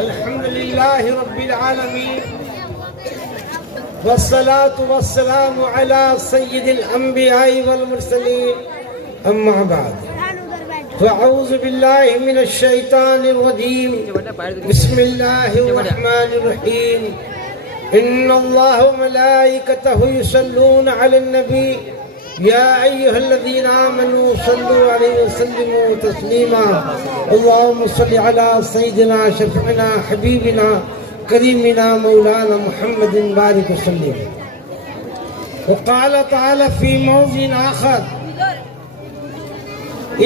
الحمد لله رب العالمين والصلاة والسلام على سيد الأنبياء والمرسلين أما بعد فأعوذ بالله من الشيطان الرجيم بسم الله الرحمن الرحيم إن الله وملائكته يصلون على النبي يا أيها الذين آمنوا صلوا عليه وسلموا تسليما اللهم صل على سيدنا شفيعنا حبيبنا كريمنا مولانا محمد بارك وسلم. وقال تعالى في موضع آخر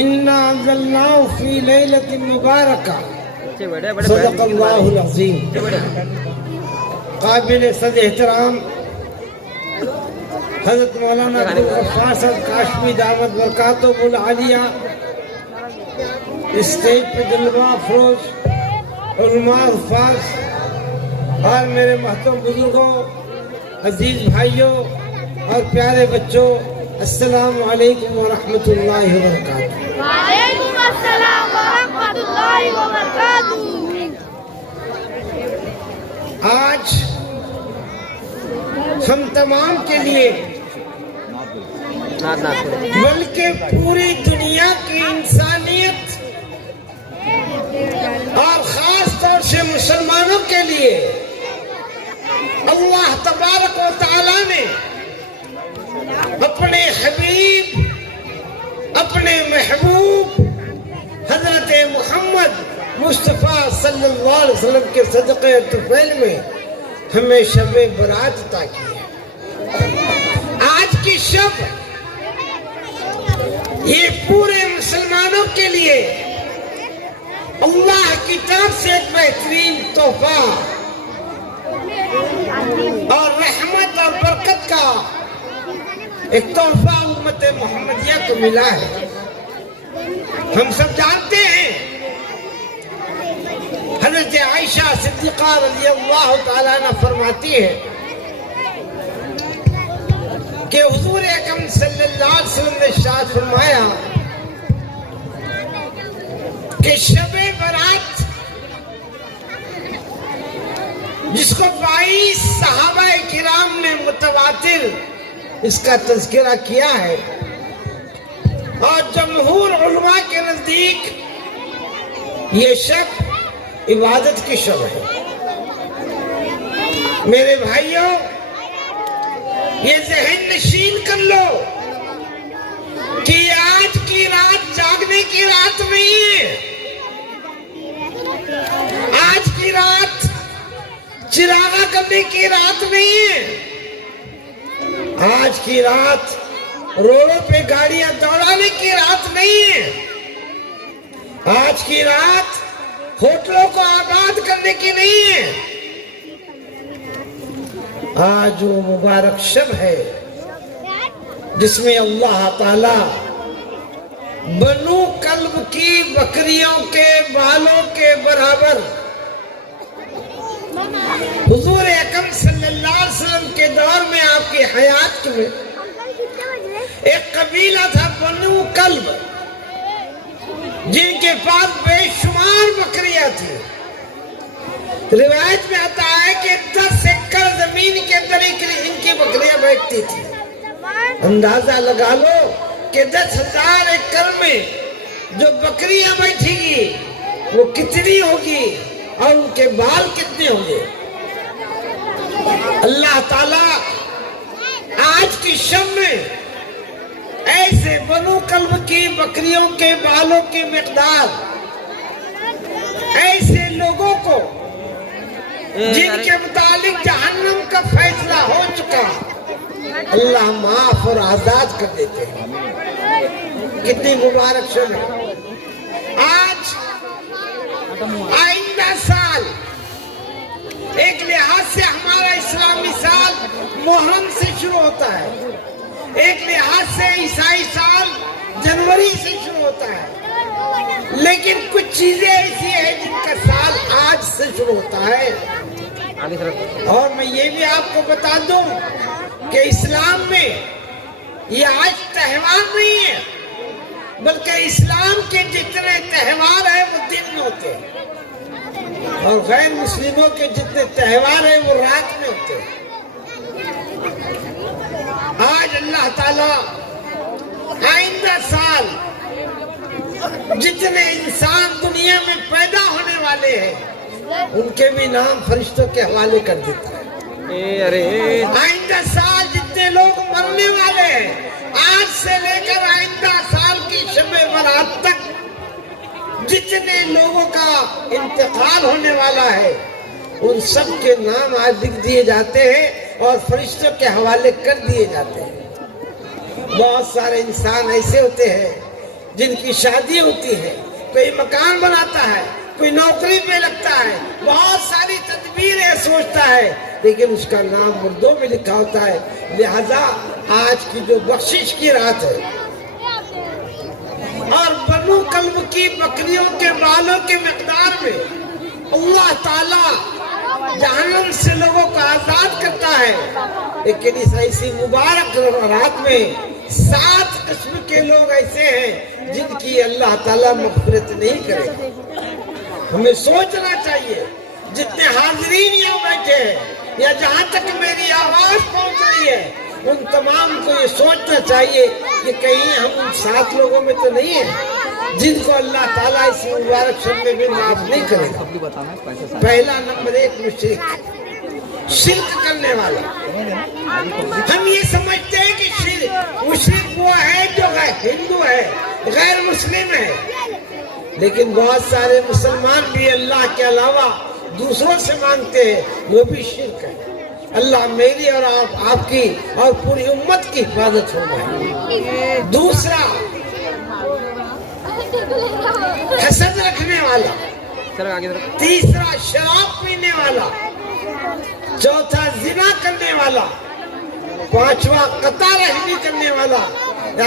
إنا أنزلناه في ليلة مباركة صدق الله العظيم. قابل صد احترام حضرت مولانا عبدالغفار صاحب کاشمی دعوت برکاتہ العالیہ، اسٹیج پہ جلوہ افروز علماء حفاظ اور میرے محترم بزرگوں، عزیز بھائیوں اور پیارے بچوں، السلام علیکم ورحمۃ اللہ وبرکاتہ. وعلیکم السلام ورحمۃ اللہ وبرکاتہ. آج ہم تمام کے لیے بلکہ پوری دنیا کی انسانیت اور خاص طور سے مسلمانوں کے لیے اللہ تبارک و تعالی نے اپنے حبیب، اپنے محبوب حضرت محمد مصطفیٰ صلی اللہ علیہ وسلم کے صدقے طفیل میں ہمیں شب برات عطا کی ہے. آج کی شب یہ پورے مسلمانوں کے لیے اللہ کی طرف سے ایک بہترین تحفہ اور رحمت اور برکت کا ایک تحفہ امت محمدیہ کو ملا ہے. ہم سب جانتے ہیں حضرت عائشہ صدیقہ رضی اللہ تعالیٰ عنہ فرماتی ہے کہ حضور اکرم صلی اللہ علیہ وسلم نے ارشاد فرمایا کہ شب برات جس کو 22 صحابہ کرام نے متواتر اس کا تذکرہ کیا ہے اور جمہور علماء کے نزدیک یہ شب عبادت کی شب ہے. میرے بھائیوں، یہ ذہن نشین کر لو کہ آج کی رات جاگنے کی رات نہیں ہے. آج کی رات چراغا کرنے کی رات نہیں ہے. آج کی رات روڈوں پہ گاڑیاں دوڑانے کی رات نہیں ہے. آج کی رات ہوٹلوں کو آباد کرنے کی نہیں ہے. آج وہ مبارک شب ہے جس میں اللہ تعالی بنو کلب کی بکریوں کے بالوں کے برابر حضور اکرم صلی اللہ علیہ وسلم کے دور میں آپ کی حیات میں ایک قبیلہ تھا بنو کلب، جن کے پاس بے شمار بکریاں تھیں. روایت میں آتا ہے کہ 10 ایکڑ زمین کے اندر ان کی بکریاں بیٹھتی تھی. اندازہ لگا لو کہ 10,000 ایکڑ میں جو بکریاں بیٹھی گی وہ کتنی ہوگی اور ان کے بال کتنے ہوں گے. اللہ تعالیٰ آج کی شب میں ایسے بنو کلب کی بکریوں کے بالوں کی مقدار، ایسے لوگوں کو جن کے متعلق جہنم کا فیصلہ ہو چکا، اللہ معاف اور آزاد کر دیتے ہیں. کتنی مبارک شب ہے. آج آئندہ سال ایک لحاظ سے ہمارا اسلامی سال محرم سے شروع ہوتا ہے، ایک لحاظ سے عیسائی سال جنوری سے شروع ہوتا ہے، لیکن کچھ چیزیں ایسی ہیں جن کا سال آج سے شروع ہوتا ہے. اور میں یہ بھی آپ کو بتا دوں کہ اسلام میں یہ آج تہوار نہیں ہے، بلکہ اسلام کے جتنے تہوار ہیں وہ دن میں ہوتے ہیں. اور غیر مسلموں کے جتنے تہوار ہیں وہ رات میں ہوتے ہیں. آج اللہ تعالیٰ آئندہ سال جتنے انسان دنیا میں پیدا ہونے والے ہیں ان کے بھی نام فرشتوں کے حوالے کر دیتا ہے. آئندہ سال جتنے لوگ مرنے والے ہیں آج سے لے کر آئندہ سال کی شب برات تک جتنے لوگوں کا انتقال ہونے والا ہے ان سب کے نام آج لکھ دیے جاتے ہیں اور فرشتوں کے حوالے کر دیے جاتے ہیں. بہت سارے انسان ایسے ہوتے ہیں جن کی شادی ہوتی ہے, کوئی مکان بناتا ہے, کوئی نوکری پہ لگتا ہے, بہت ساری تدبیریں سوچتا ہے, لیکن اس کا نام مردوں میں لکھا ہوتا ہے. لہذا آج کی جو بخشش کی رات ہے اور بنو کلب کی بکریوں کے بالوں کے مقدار میں اللہ تعالیٰ جہنم سے لوگوں کو آزاد کرتا ہے, لیکن اس ایسی مبارک رات میں 7 قسم کے لوگ ایسے ہیں جن کی اللہ تعالیٰ مغفرت نہیں کرے گا. ہمیں سوچنا چاہیے جتنے حاضرین یہاں بیٹھے ہیں یا جہاں تک میری آواز پہنچ رہی ہے ان تمام کو یہ سوچنا چاہیے کہ کہیں ہم ان 7 لوگوں میں تو نہیں ہیں جن کو اللہ تعالیٰ اس مبارک شب میں بھی معاف نہیں کرے گا. پہلا نمبر 1 مشرک, شرک کرنے والا. ہم یہ سمجھتے ہیں کہ مشرک وہ ہے جو ہندو ہے, غیر مسلم ہے, لیکن بہت سارے مسلمان بھی اللہ کے علاوہ دوسروں سے مانگتے ہیں, وہ بھی شرک ہے. اللہ میری اور آپ کی اور پوری امت کی حفاظت فرمائے. دوسرا حسد رکھنے والا. تیسرا شراب پینے والا. چوتھا زنا کرنے والا. پانچواں قطع رحمی کرنے والا.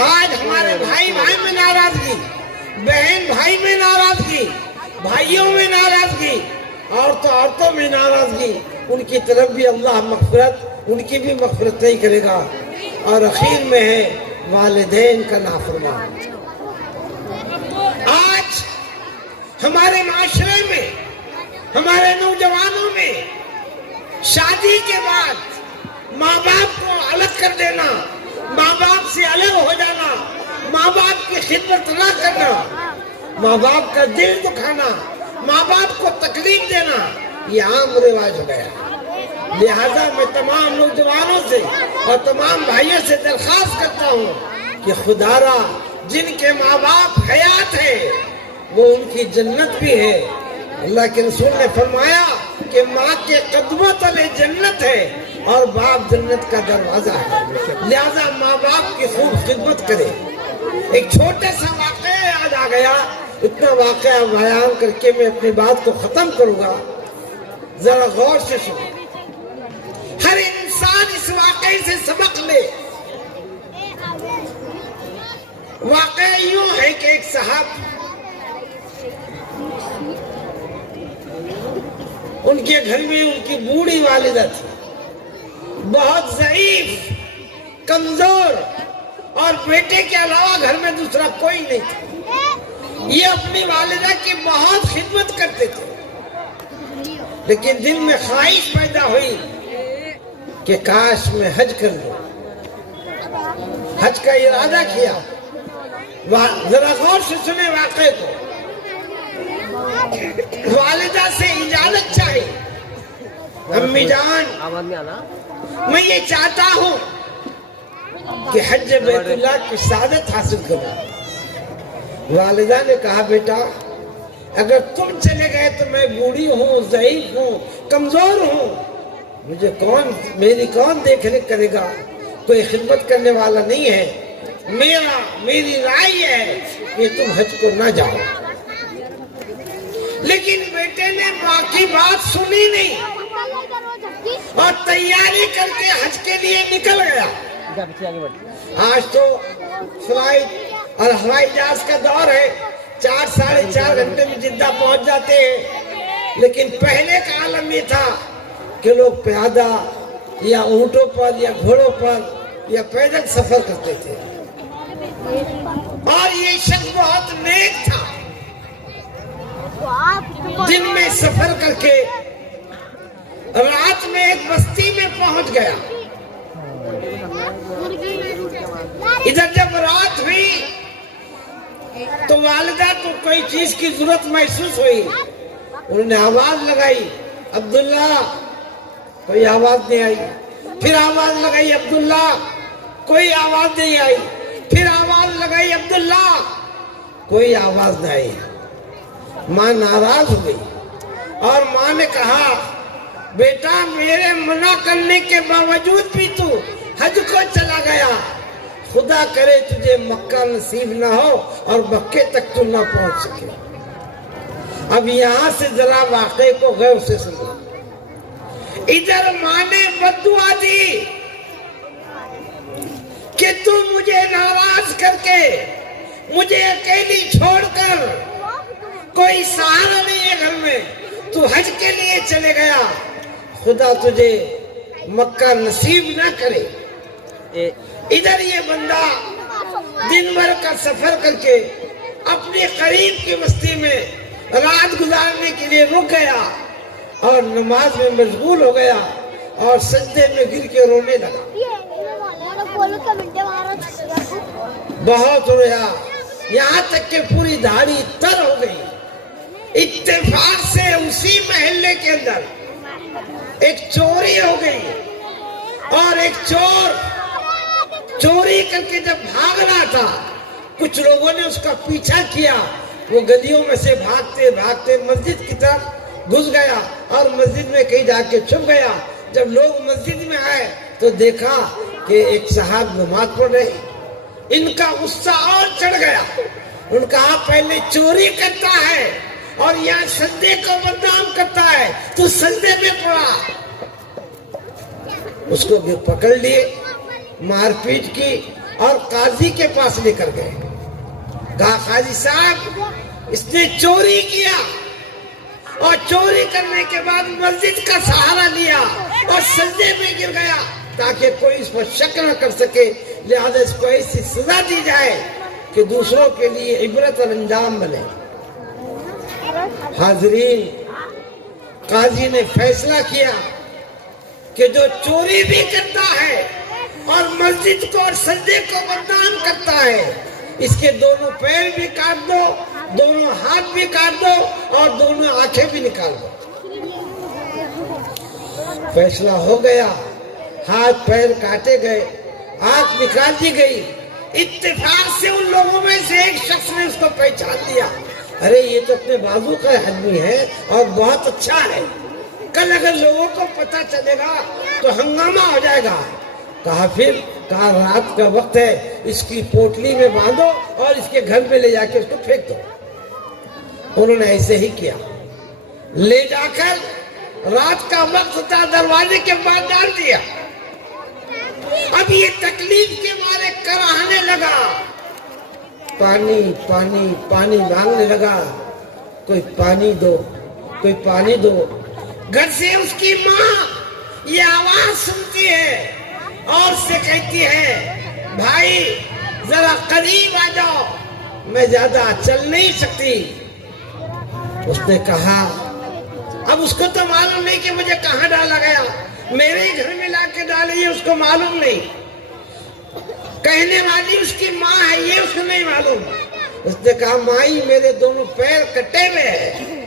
آج ہمارے بھائی میں ناراضگی, بہن بھائی میں ناراضگی, بھائیوں میں ناراضگی, عورتوں میں ناراضگی, ان کی طرف بھی اللہ مغفرت, ان کی بھی مغفرت نہیں کرے گا. اور اخیر میں ہے والدین کا نافرمان. آج ہمارے معاشرے میں, ہمارے نوجوانوں میں شادی کے بعد ماں باپ کو الگ کر دینا, ماں باپ سے الگ ہو جانا, ماں باپ کی خدمت نہ کرنا, ماں باپ کا دل دکھانا, ماں باپ کو تکلیف دینا, یہ عام رواج ہو گیا. لہذا میں تمام نوجوانوں سے اور تمام بھائیوں سے درخواست کرتا ہوں کہ خدا را جن کے ماں باپ حیات ہے وہ ان کی جنت بھی ہے. اللہ کے رسول نے فرمایا کہ ماں کے قدموں تلے جنت ہے اور باپ جنت کا دروازہ ہے. لہذا ماں باپ کی خوب خدمت کرے. ایک چھوٹا سا واقعہ یاد آ گیا, اتنا واقعہ بیان کر کے میں اپنی بات کو ختم کروں گا, ذرا غور سے سنو. ہر انسان اس واقعے سے سبق لے. واقعہ یوں ہے کہ ایک صاحب, ان کے گھر میں ان کی بوڑھی والدہ تھی, بہت ضعیف, کمزور, اور بیٹے کے علاوہ گھر میں دوسرا کوئی نہیں تھا. یہ اپنی والدہ کی بہت خدمت کرتے تھے, لیکن دل میں خواہش پیدا ہوئی کہ کاش میں حج کر لوں. حج کا ارادہ کیا. ذرا غور سے سنیں واقعے کو. والدہ سے اجازت چاہی, امی جان میں یہ چاہتا ہوں کہ حج بیت اللہ کی سعادت حاصل کروں. والدہ نے کہا بیٹا اگر تم چلے گئے تو میں بوڑھی ہوں, ضعیف ہوں, کمزور ہوں, مجھے میری کون دیکھ ریکھ کرے گا, کوئی خدمت کرنے والا نہیں ہے. میری رائے ہے کہ تم حج کو نہ جاؤ. لیکن بیٹے نے ماں کی بات سنی نہیں اور تیاری کر کے حج کے لیے نکل گیا. آج تو فلائٹ اور ہوائی جہاز کا دور ہے, 4-4.5 گھنٹے میں جدہ پہنچ جاتے ہیں. لیکن پہلے کا عالم یہ تھا کہ لوگ پیادہ یا اونٹوں پر یا گھوڑوں پر یا پیدل سفر کرتے تھے. اور یہ شخص بہت نیک تھا. دن میں سفر کر کے رات میں ایک بستی میں پہنچ گیا. ادھر جب رات ہوئی تو والدہ کو کوئی چیز کی ضرورت محسوس ہوئی. انہوں نے آواز لگائی عبداللہ، کوئی آواز نہیں آئی. پھر آواز لگائی عبداللہ، کوئی آواز نہیں آئی. پھر آواز لگائی عبداللہ، کوئی آواز نہیں آئی. ماں ناراض ہو گئی اور ماں نے کہا بیٹا میرے منع کرنے کے باوجود بھی تو حج کو چلا گیا، خدا کرے تجھے مکہ نصیب نہ ہو اور مکے تک تو نہ پہنچ سکے. اب یہاں سے ذرا واقعے کو غور سے سنو. ادھر ماں نے بد دعا دی کہ تو مجھے ناراض کر کے، مجھے اکیلی چھوڑ کر، کوئی سہارا نہیں ہے گھر میں، تو حج کے لیے چلے گیا، خدا تجھے مکہ نصیب نہ کرے. ادھر یہ بندہ دن بھر کا سفر کر کے اپنے قریب کی بستی میں رات گزارنے کے لیے رک گیا اور نماز میں مشغول ہو گیا اور سجدے میں گر کے رونے لگا. بہت رویا، یہاں تک کہ پوری داڑھی تر ہو گئی. اتفاق سے اسی محلے کے اندر ایک چوری ہو گئی اور ایک چور چوری کر کے جب بھاگ رہا تھا، کچھ لوگوں نے اس کا پیچھا کیا. وہ گلیوں میں سے بھاگتے بھاگتے مسجد کی طرف گھس گیا اور مسجد میں کہیں جا کے چھپ گیا. جب لوگ مسجد میں آئے تو دیکھا کہ ایک صاحب نماز پڑھ رہے. ان کا غصہ اور چڑھ گیا. ان کا پہلے چوری کرتا ہے اور یہاں سجدے کو بدنام کرتا ہے، تو سجدے میں پڑا. اس کو پکڑ لیے، مار پیٹ کی اور قاضی کے پاس لے کر گئے. کہا قاضی صاحب اس نے چوری کیا اور چوری کرنے کے بعد مسجد کا سہارا لیا اور سجدے میں گر گیا تاکہ کوئی اس پر شک نہ کر سکے، لہذا اس کو ایسی سزا دی جائے کہ دوسروں کے لیے عبرت اور انجام بنے. حاضرین، قاضی نے فیصلہ کیا کہ جو چوری بھی کرتا ہے اور مسجد کو اور سجدے کو بدنام کرتا ہے، اس کے دونوں پیر بھی کاٹ دو، دونوں ہاتھ بھی کاٹ دو اور دونوں آنکھیں بھی نکال دو. فیصلہ ہو گیا، ہاتھ پیر کاٹے گئے، آنکھ نکال دی گئی. اتفاق سے ان لوگوں میں سے ایک شخص نے اس کو پہچان لیا. ارے یہ تو اپنے بازو کا آدمی ہے اور بہت اچھا ہے، کل اگر لوگوں کو پتہ چلے گا تو ہنگامہ ہو جائے گا. کہا پھر، کہا رات کا وقت ہے، اس کی پوٹلی میں باندھو اور اس کے گھر میں لے جا کے اس کو پھینک دو. انہوں نے ایسے ہی کیا، لے جا کر رات کا وقت تھا، دروازے کے بعد ڈال دیا. اب یہ تکلیف کے مارے کراہنے لگا، پانی پانی پانی مانگنے لگا. کوئی پانی دو، کوئی پانی دو. گھر سے اس کی ماں یہ آواز سنتی ہے اور سے کہتی ہے بھائی ذرا قریب آ جاؤ، میں زیادہ چل نہیں سکتی. اس نے کہا، اب اس کو تو معلوم نہیں کہ مجھے کہاں ڈالا گیا، میرے گھر میں لا کے ڈالی ہے، اس کو معلوم نہیں. کہنے والی اس کی ماں ہے، یہ اس کو نہیں معلوم. اس نے کہا مائی میرے دونوں پیر کٹے ہوئے ہیں.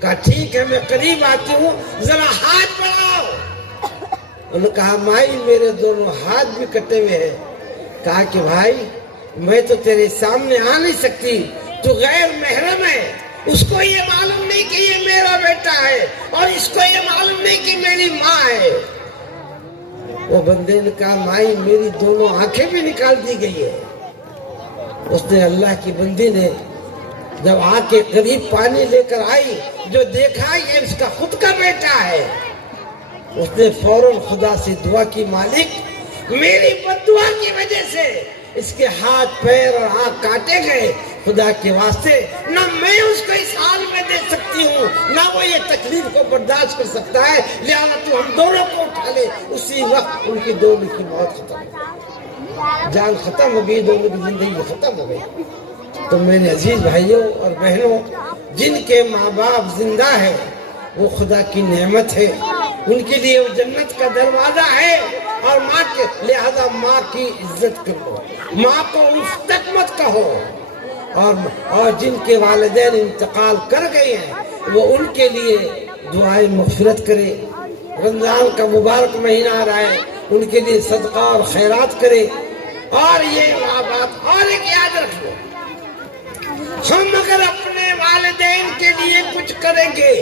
کہا ٹھیک ہے میں قریب آتی ہوں، ذرا ہاتھ بڑھاؤ. انہوں نے کہا مائی میرے دونوں ہاتھ بھی کٹے ہوئے ہیں. کہا کہ بھائی میں تو تیرے سامنے آ نہیں سکتی، تو غیر محرم ہے، اس کو یہ معلوم نہیں کہ یہ میرا بیٹا ہے اور اس کو یہ معلوم نہیں کہ میری ماں ہے. وہ بندے نے کہا مائی میری دونوں آنکھیں بھی نکال دی گئی ہے. اس نے اللہ کی بندی نے جب آ کے قریب پانی لے کر آئی، جو دیکھا یہ اس کا خود کا بیٹا ہے. اس نے فوراً خدا سے دعا کی، مالک میری بد دعا کی وجہ سے اس کے ہاتھ پیر اور آنکھ کاٹے گئے، خدا کے واسطے نہ میں اس کو اس حال میں دے سکتی ہوں، نہ وہ یہ تکلیف کو برداشت کر سکتا ہے، لہذا تو ہم دونوں کو اٹھا لے. اسی وقت ان کی دونوں کی موت ختم ہو گئی، جان ختم ہو گئی، دونوں کی زندگی ختم ہو گئی. تو میرے عزیز بھائیوں اور بہنوں، جن کے ماں باپ زندہ ہے وہ خدا کی نعمت ہے، ان کے لیے وہ جنت کا دروازہ ہے، اور ماں کے لہذا ماں کی عزت کرو، ماں کو اف تک مت کہو، اور جن کے والدین انتقال کر گئے ہیں وہ ان کے لیے دعائیں مغفرت کرے۔ رمضان کا مبارک مہینہ آ رہا ہے، ان کے لیے صدقہ اور خیرات کرے۔ اور یہ بات اور ایک یاد رکھ لو، ہم اگر اپنے والدین کے لیے کچھ کریں گے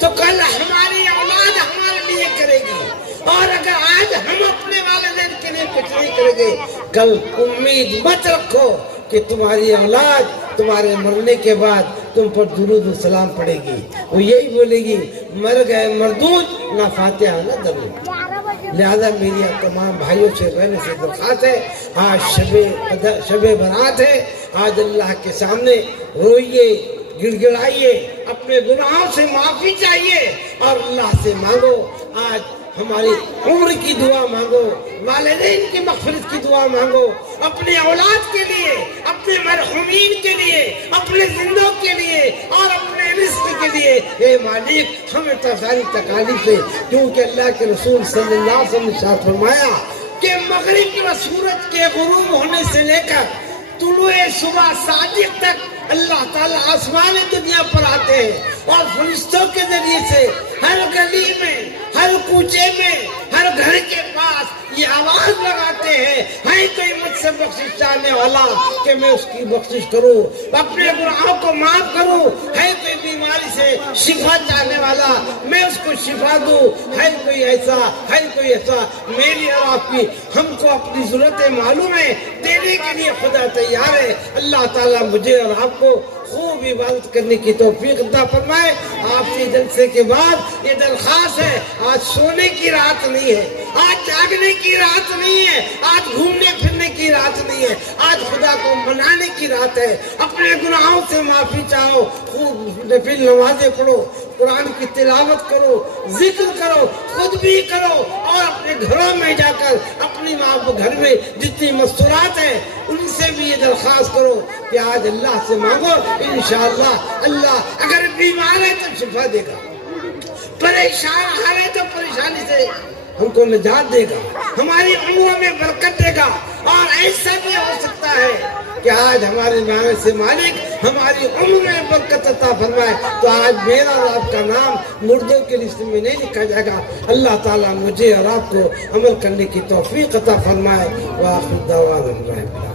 تو کل ہماری اولاد ہمارے لیے کرے گی، اور اگر آج ہم اپنے والدین کے لیے کچھ نہیں کریں گے، کل امید مت رکھو کہ تمہاری اولاد تمہارے مرنے کے بعد تم پر درود و سلام پڑے گی، وہ یہی بولے گی مر گئے مردود، نہ فاتحہ نہ درود۔ لہذا میری تمام بھائیوں سے بہنوں سے درخواست ہے، آج شب برات ہے، آج اللہ کے سامنے روئیے، گڑ گڑائیے، اپنے گناہوں سے معافی چاہیے اور اللہ سے مانگو۔ آج ہماری عمر کی دعا مانگو، والدین کی مغفرت کی دعا مانگو، اپنے اولاد کے لیے، اپنے مرحومین کے لیے، اپنے زندوں کے لیے اور اپنے رزق کے لیے۔ اے مالک ہمیں ساری تکالیف سے، کیونکہ اللہ کے رسول صلی اللہ علیہ وسلم نے ارشاد فرمایا کہ مغرب کی سورج کے غروب ہونے سے لے کر طلوع صبح صادق تک اللہ تعالیٰ آسمان دنیا پر آتے ہیں اور فرشتوں کے ذریعے سے ہر گلی میں، ہر کوچے میں، ہر گھر کے پاس یہ آواز لگاتے ہیں، ہے کوئی مجھ سے بخشش چاہنے والا کہ میں اس کی بخشش کروں، اپنے گناہوں کو معاف کروں، ہے کوئی بیماری سے شفا چاہنے والا میں اس کو شفا دوں، ہے کوئی ایسا میری اور آپ کی، ہم کو اپنی ضرورتیں معلوم ہے، دینے کے لیے خدا تیار ہے۔ اللہ تعالیٰ مجھے اور آپ کو خوب عبادت کرنے کی توفیق عطا فرمائے۔ آپ سے جلسے کے بعد یہ درخواست ہے، آج سونے کی رات نہیں ہے، آج جاگنے کی رات نہیں ہے، آج گھومنے پھرنے کی رات نہیں ہے، آج خدا کو منانے کی رات ہے۔ اپنے گناہوں سے معافی چاہو، خوب نفل نمازیں پڑھو، قرآن کی تلاوت کرو، ذکر کرو، خود بھی کرو، اور اپنے گھروں میں جا کر اپنی ماں کو گھر میں جتنی مستورات ہیں ان سے بھی یہ درخواست کرو کہ آج اللہ سے مانگو، انشاءاللہ اللہ اگر بیمار ہے تو شفا دے گا، پریشان آ رہے تو پریشانی سے ہم کو نجات دے گا، ہماری عمروں میں برکت دے گا۔ اور ایسا بھی ہو سکتا ہے کہ آج ہمارے مانگنے سے مالک ہماری عمر میں برکت عطا فرمائے، تو آج میرا اور آپ کا نام مردوں کے لسٹ میں نہیں لکھا جائے گا۔ اللہ تعالیٰ مجھے اور آپ کو عمل کرنے کی توفیق عطا فرمائے۔ وآخر دعوانا